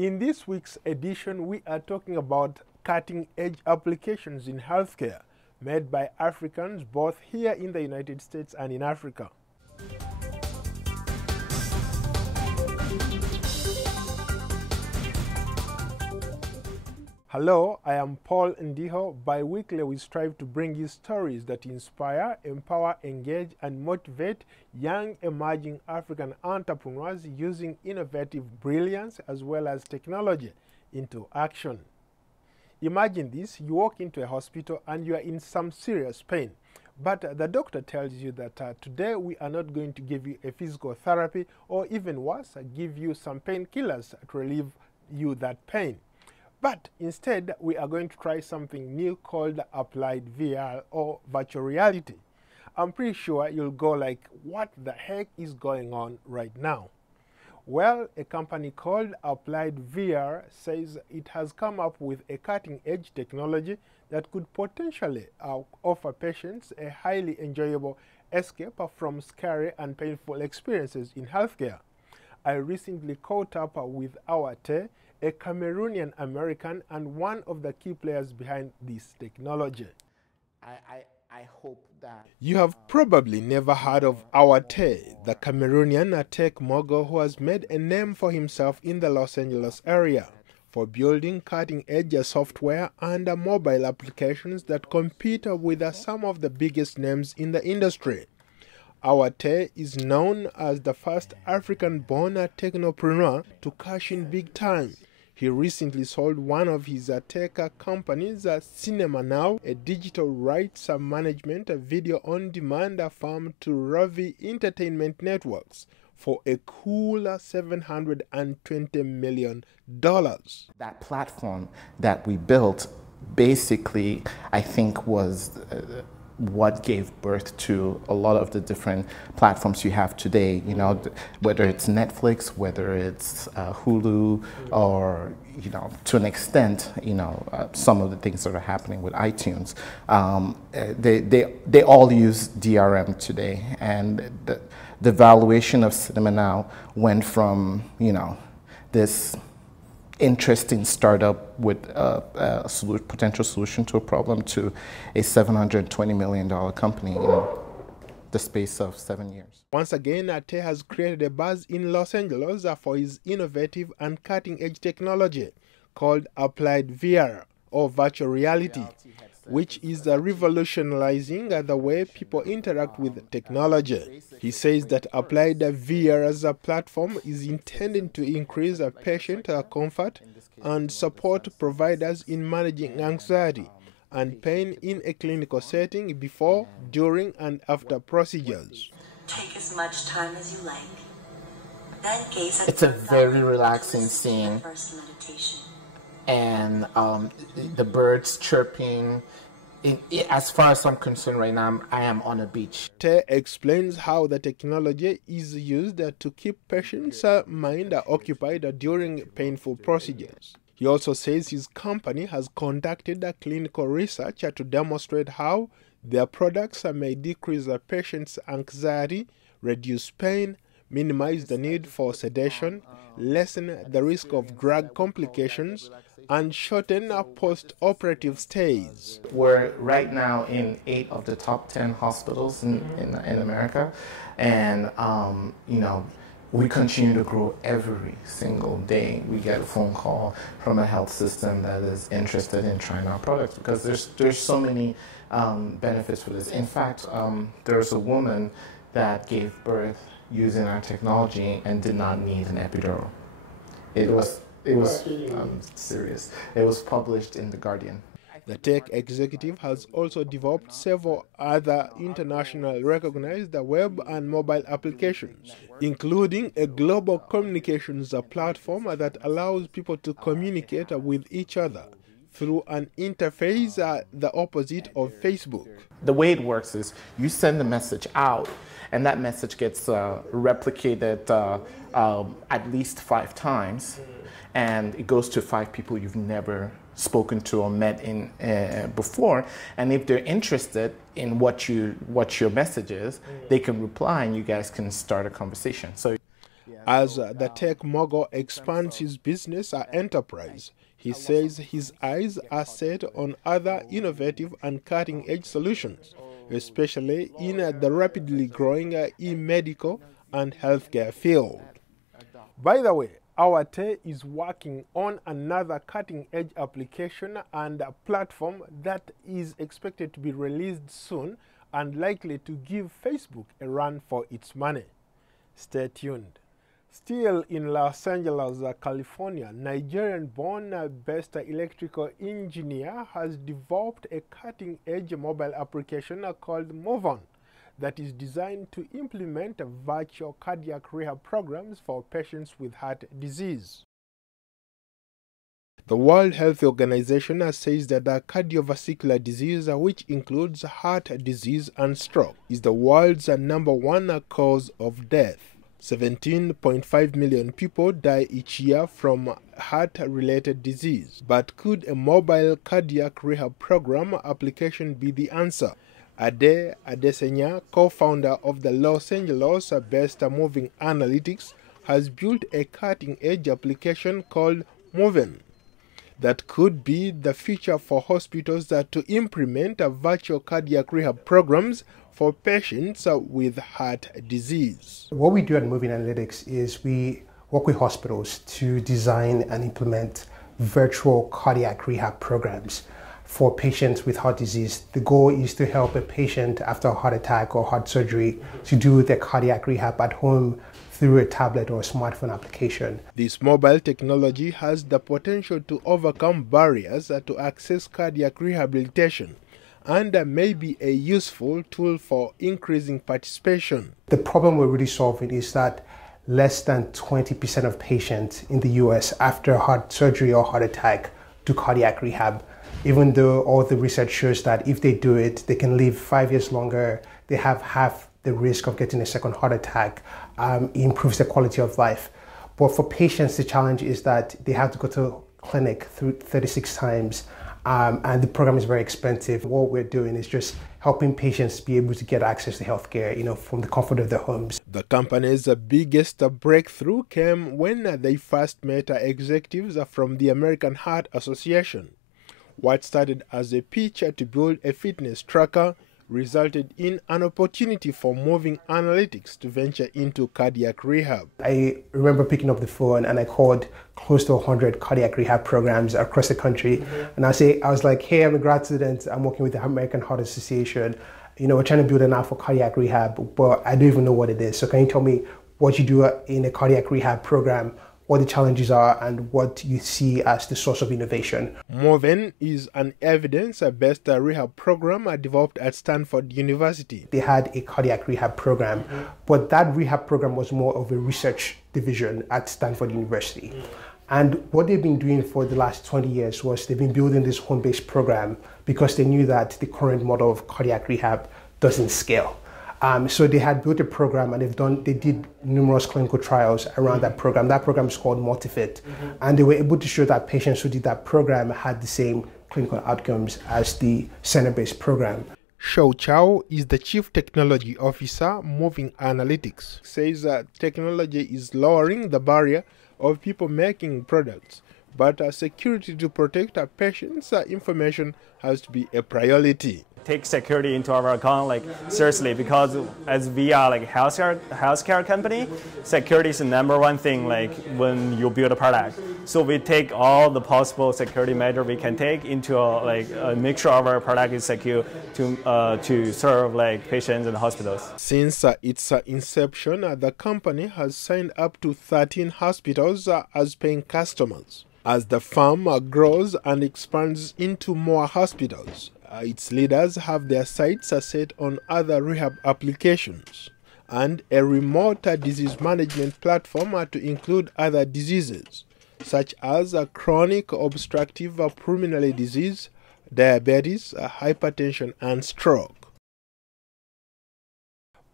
In this week's edition, we are talking about cutting-edge applications in healthcare made by Africans both here in the United States and in Africa. Hello, I am Paul Ndiho. Bi-weekly, we strive to bring you stories that inspire, empower, engage, and motivate young emerging African entrepreneurs using innovative brilliance as well as technology into action. Imagine this: you walk into a hospital and you are in some serious pain, but the doctor tells you that today we are not going to give you a physical therapy, or even worse, give you some painkillers to relieve you that pain. But instead, we are going to try something new called applied VR or virtual reality. I'm pretty sure you'll go like, what the heck is going on right now? Well, a company called Applied VR says it has come up with a cutting-edge technology that could potentially offer patients a highly enjoyable escape from scary and painful experiences in healthcare. I recently caught up with Ourtale, a Cameroonian American and one of the key players behind this technology. I hope that you have probably never heard of Ourtale, the Cameroonian tech mogul who has made a name for himself in the Los Angeles area for building cutting-edge software and mobile applications that compete with some of the biggest names in the industry. Ourtale is known as the first African-born technopreneur to cash in big time. He recently sold one of his tech companies, Cinema Now, a digital rights management video on-demand firm, to Ravi Entertainment Networks for a cool $720 million. That platform that we built basically, I think, was what gave birth to a lot of the different platforms you have today, you know, whether it's Netflix, whether it's Hulu, or, you know, to an extent, you know, some of the things that are happening with iTunes. They all use DRM today, and the valuation of Cinema Now went from, you know, this interesting startup with a potential solution to a problem to a $720 million company in the space of 7 years. Once again, Ate has created a buzz in Los Angeles for his innovative and cutting-edge technology called Applied VR or virtual reality, which is revolutionizing the way people interact with technology. He says that Applied VR as a platform is intended to increase patient comfort and support providers in managing anxiety and pain in a clinical setting before, during, and after procedures. Take as much time as you like. Then gaze at it's a very relaxing scene, first meditation. And the birds chirping. As far as I'm concerned right now, I am on a beach. Te explains how the technology is used to keep patients' mind occupied during painful procedures. He also says his company has conducted clinical research to demonstrate how their products may decrease a patient's anxiety, reduce pain, minimize the need for sedation, lessen the risk of drug complications, and shorten post-operative stays. We're right now in 8 of the top 10 hospitals in America, and you know, we continue to grow every single day. We get a phone call from a health system that is interested in trying our products because there's so many benefits for this. In fact, there's a woman that gave birth using our technology and did not need an epidural. It was serious. It was published in The Guardian. The tech executive has also developed several other internationally recognized web and mobile applications, including a global communications platform that allows people to communicate with each other through an interface the opposite of Facebook. The way it works is you send the message out, and that message gets replicated at least 5 times, and it goes to 5 people you've never spoken to or met in before, and if they're interested in what your message is, they can reply and you guys can start a conversation. So As the tech mogul expands his business enterprise, he says his eyes are set on other innovative and cutting-edge solutions, especially in the rapidly growing e-medical and healthcare field. By the way, Ourtale is working on another cutting-edge application and a platform that is expected to be released soon and likely to give Facebook a run for its money. Stay tuned. Still in Los Angeles, California, Nigerian-born best electrical engineer has developed a cutting-edge mobile application called MoveOn that is designed to implement virtual cardiac rehab programs for patients with heart disease. The World Health Organization says that cardiovascular disease, which includes heart disease and stroke, is the world's #1 cause of death. 17.5 million people die each year from heart-related disease. But could a mobile cardiac rehab program application be the answer? Ade Adesanya, co-founder of the Los Angeles-based Moving Analytics, has built a cutting-edge application called MoveOn that could be the future for hospitals to implement virtual cardiac rehab programs for patients with heart disease. What we do at Moving Analytics is we work with hospitals to design and implement virtual cardiac rehab programs for patients with heart disease. The goal is to help a patient after a heart attack or heart surgery to do their cardiac rehab at home through a tablet or a smartphone application. This mobile technology has the potential to overcome barriers to access cardiac rehabilitation and may be a useful tool for increasing participation. The problem we're really solving is that less than 20% of patients in the US after heart surgery or heart attack do cardiac rehab, even though all the research shows that if they do it, they can live 5 years longer, they have half the risk of getting a second heart attack, it improves their quality of life. But for patients, the challenge is that they have to go to clinic 36 times, and the program is very expensive. What we're doing is just helping patients be able to get access to healthcare, from the comfort of their homes. The company's biggest breakthrough came when they first met executives from the American Heart Association. What started as a pitch to build a fitness tracker resulted in an opportunity for Moving Analytics to venture into cardiac rehab. I remember picking up the phone and I called close to 100 cardiac rehab programs across the country. And I was like, hey, I'm a grad student. I'm working with the American Heart Association. We're trying to build an app for cardiac rehab, but I don't even know what it is. So can you tell me what you do in a cardiac rehab program, what the challenges are, and what you see as the source of innovation? MoveOn is an evidence-based rehab program developed at Stanford University. They had a cardiac rehab program, but that rehab program was more of a research division at Stanford University. And what they've been doing for the last 20 years was they've been building this home-based program because they knew that the current model of cardiac rehab doesn't scale. So they had built a program and they did numerous clinical trials around that program. That program is called MultiFit. And they were able to show that patients who did that program had the same clinical outcomes as the center-based program. Shou Chow is the Chief Technology Officer, Moving Analytics. Says that technology is lowering the barrier of people making products, but security to protect patients' information has to be a priority. Take security into our account seriously, because as we are healthcare company, security is the #1 thing when you build a product. So we take all the possible security measure we can take into make sure our product is secure to serve patients and hospitals. Since its inception, the company has signed up to 13 hospitals as paying customers. As the firm grows and expands into more hospitals, its leaders have their sights set on other rehab applications and a remote disease management platform to include other diseases, such as chronic obstructive pulmonary disease, diabetes, hypertension, and stroke.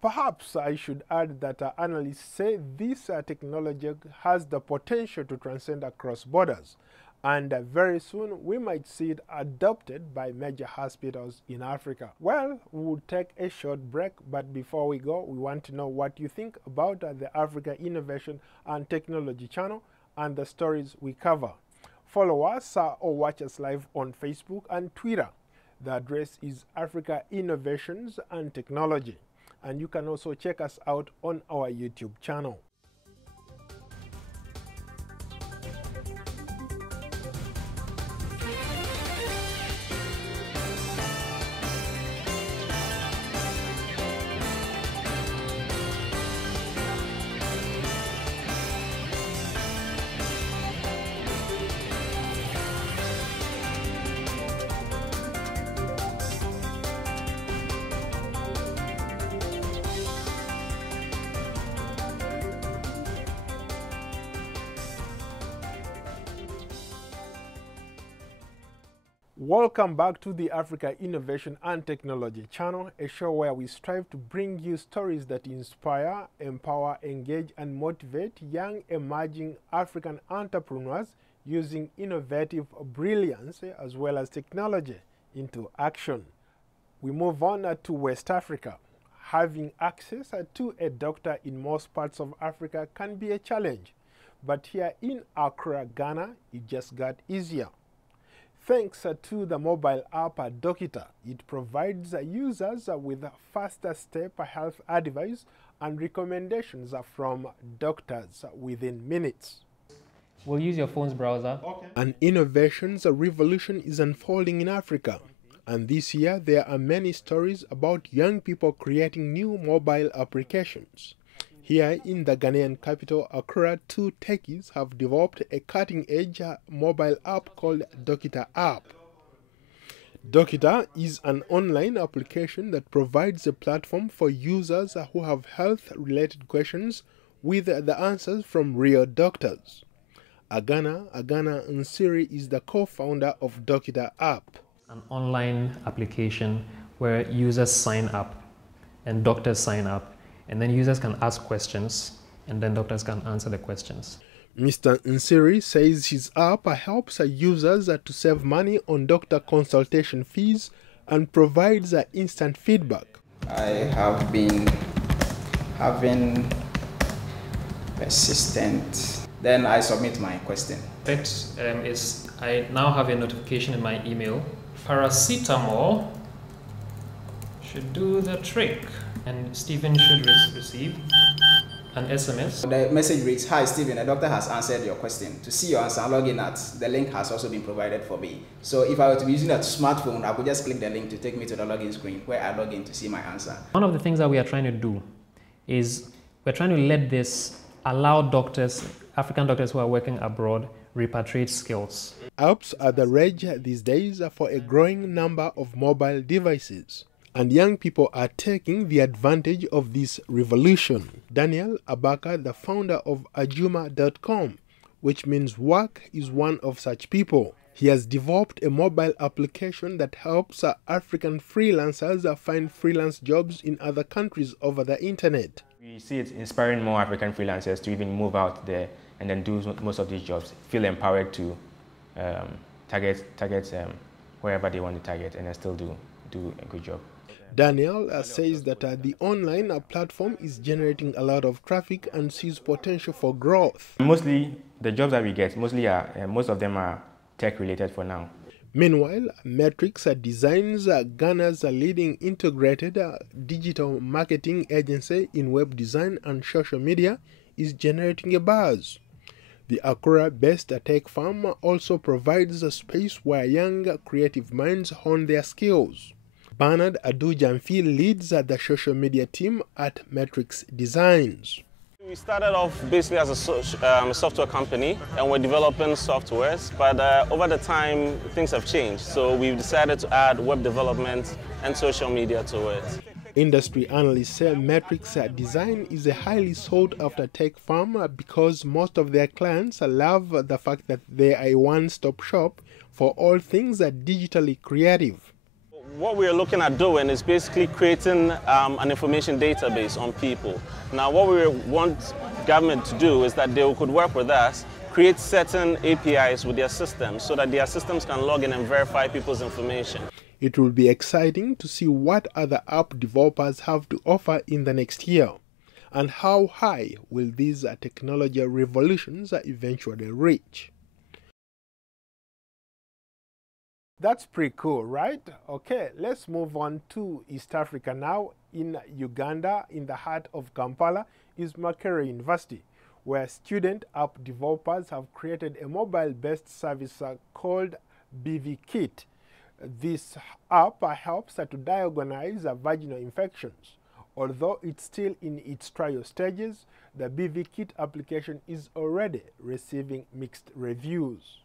Perhaps I should add that analysts say this technology has the potential to transcend across borders And very soon we might see it adopted by major hospitals in Africa. Well, we'll take a short break, but before we go, we want to know what you think about the Africa Innovation and Technology channel and the stories we cover. Follow us or watch us live on Facebook and Twitter. The address is Africa Innovations and Technology. And you can also check us out on our YouTube channel. Welcome back to the Africa Innovation and Technology channel, a show where we strive to bring you stories that inspire, empower, engage, and motivate young emerging African entrepreneurs using innovative brilliance as well as technology into action. We move on to West Africa. Having access to a doctor in most parts of Africa can be a challenge, but here in Accra, Ghana, it just got easier. Thanks to the mobile app Dokita, it provides users with faster step health advice and recommendations from doctors within minutes. We'll use your phone's browser. Okay. An innovations revolution is unfolding in Africa, and this year there are many stories about young people creating new mobile applications. Here in the Ghanaian capital, Accra, two techies have developed a cutting-edge mobile app called Dokita app. Dokita is an online application that provides a platform for users who have health-related questions with the answers from real doctors. Agana Nsiri is the co-founder of Dokita app. An online application where users sign up and doctors sign up. And then users can ask questions, and then doctors can answer the questions. Mr. Nsiri says his app helps users to save money on doctor consultation fees and provides instant feedback. I have been having persistent. Then I submit my question. Next is I now have a notification in my email. Paracetamol should do the trick. And Stephen should receive an SMS. The message reads, "Hi Stephen, a doctor has answered your question. To see your answer, log in at the link has also been provided for me." So if I were to be using a smartphone, I could just click the link to take me to the login screen where I log in to see my answer. One of the things that we are trying to do is we're trying to let this allow doctors, African doctors who are working abroad, repatriate skills. Apps are the rage these days for a growing number of mobile devices. And young people are taking the advantage of this revolution. Daniel Abaka, the founder of Ajuma.com, which means work, is one of such people. He has developed a mobile application that helps African freelancers find freelance jobs in other countries over the internet. We see it inspiring more African freelancers to even move out there and then do most of these jobs, feel empowered to target wherever they want to target and then still do a good job. Daniel says that the online platform is generating a lot of traffic and sees potential for growth. Mostly the jobs that we get, most of them are tech related for now. Meanwhile, Matrix Designs, Ghana's leading integrated digital marketing agency in web design and social media, is generating a buzz. The Accra-based tech firm also provides a space where young creative minds hone their skills. Bernard Adu-Jamfi leads the social media team at Matrix Designs. We started off basically as a software company and we're developing softwares, but over the time things have changed. So we've decided to add web development and social media to it. Industry analysts say Matrix Design is a highly sought after tech firm because most of their clients love the fact that they are a one-stop shop for all things digitally creative. What we're looking at doing is basically creating an information database on people. Now what we want government to do is that they could work with us, create certain APIs with their systems so that their systems can log in and verify people's information. It will be exciting to see what other app developers have to offer in the next year, and how high will these technology revolutions eventually reach. That's pretty cool, right? Okay, let's move on to East Africa now. In Uganda, in the heart of Kampala, is Makerere University, where student app developers have created a mobile-based service called BV Kit. This app helps to diagnose vaginal infections. Although it's still in its trial stages, the BV Kit application is already receiving mixed reviews.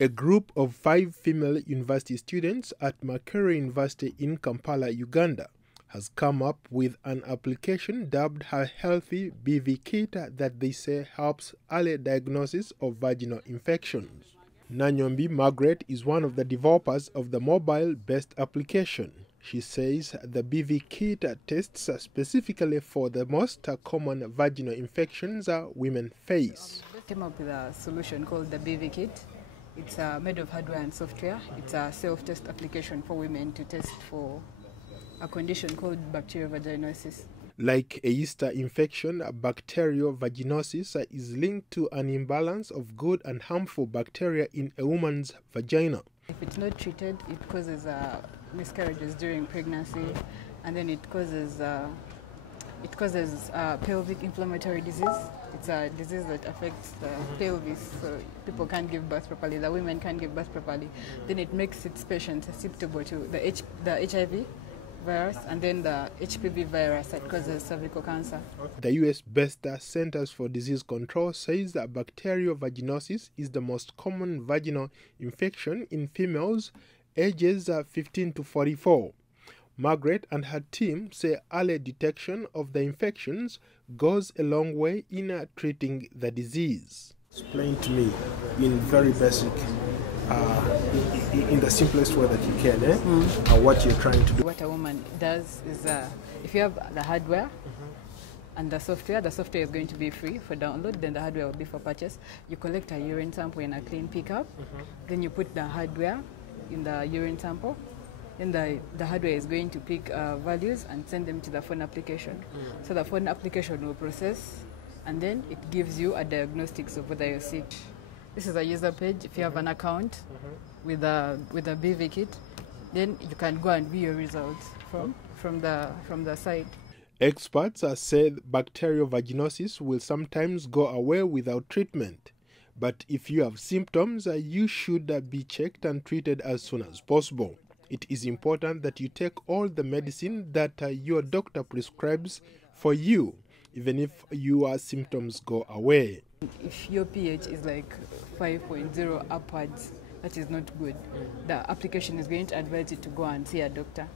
A group of 5 female university students at Makerere University in Kampala, Uganda, has come up with an application dubbed Her Healthy BV Kit that they say helps early diagnosis of vaginal infections. Nanyombi Margaret is one of the developers of the mobile-based application. She says the BV Kit tests specifically for the most common vaginal infections women face. We came up with a solution called the BV Kit. It's made of hardware and software. It's a self-test application for women to test for a condition called bacterial vaginosis. Like a yeast infection, bacterial vaginosis is linked to an imbalance of good and harmful bacteria in a woman's vagina. If it's not treated, it causes miscarriages during pregnancy, and then it causes pelvic inflammatory disease. It's a disease that affects the pelvis, so people can't give birth properly, the women can't give birth properly. Then it makes its patients susceptible to the HIV virus and then the HPV virus that causes cervical cancer. The US-based Centers for Disease Control says that bacterial vaginosis is the most common vaginal infection in females ages 15 to 44. Margaret and her team say early detection of the infections goes a long way in treating the disease. Explain to me in very basic, in the simplest way that you can, what you're trying to do. What a woman does is, if you have the hardware and the software is going to be free for download, then the hardware will be for purchase. You collect a urine sample in a clean pickup, then you put the hardware in the urine sample, then the hardware is going to pick values and send them to the phone application. So the phone application will process, and then it gives you a diagnostics of whether you're sick. This is a user page. If you have an account with a BV Kit, then you can go and view your results from the site. Experts say bacterial vaginosis will sometimes go away without treatment. But if you have symptoms, you should be checked and treated as soon as possible. It is important that you take all the medicine that your doctor prescribes for you, even if your symptoms go away. If your pH is like 5.0 upwards, that is not good. The application is going to advise you to go and see a doctor.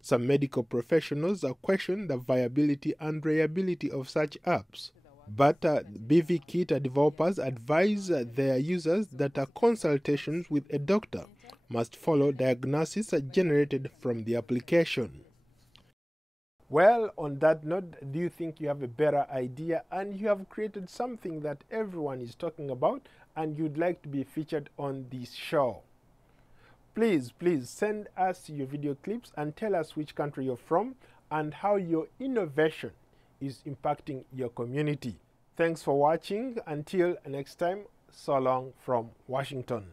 Some medical professionals question the viability and reliability of such apps. But BV Kit developers advise their users that consultations with a doctor must follow diagnosis generated from the application. Well, on that note, do you think you have a better idea and you have created something that everyone is talking about and you'd like to be featured on this show? Please send us your video clips and tell us which country you're from and how your innovation is impacting your community. Thanks for watching. Until next time, so long from Washington.